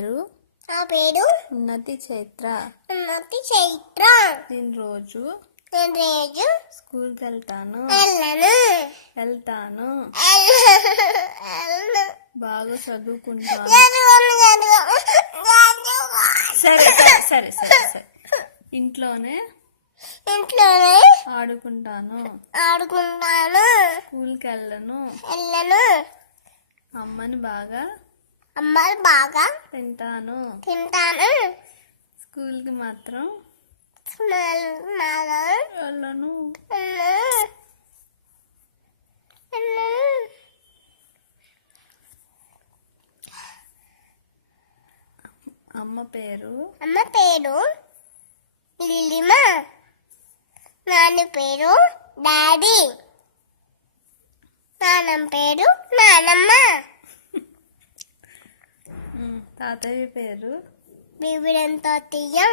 పేరు? నా పేరు? ఉన్నతి చైత్ర. ఉన్నతి చైత్ర. నేను రోజు నేను రోజు స్కూల్కి వెళ్తాను. వెళ్ళను. వెళ్తాను బాగా చదువుకుంటాను. సరే సరే సరే ఇంట్లోనే ఇంట్లోనే ఆడుకుంటాను. ఆడుకుంటాను. స్కూల్కి వెళ్ళను వెళ్ళను. అమ్మని బాగా అమ్మాయి బాగా తింటాను. తింటాను. స్కూల్కి మాత్రం వెళ్ళను వెళ్ళను. వెళ్ళను. అమ్మ పేరు? అమ్మ పేరు లిలిమ. నాన్న పేరు డాడీ. నాన్నమ్మ పేరు నానమ్మ. తాతయ్య పేరు బీబిడంతో తీయం.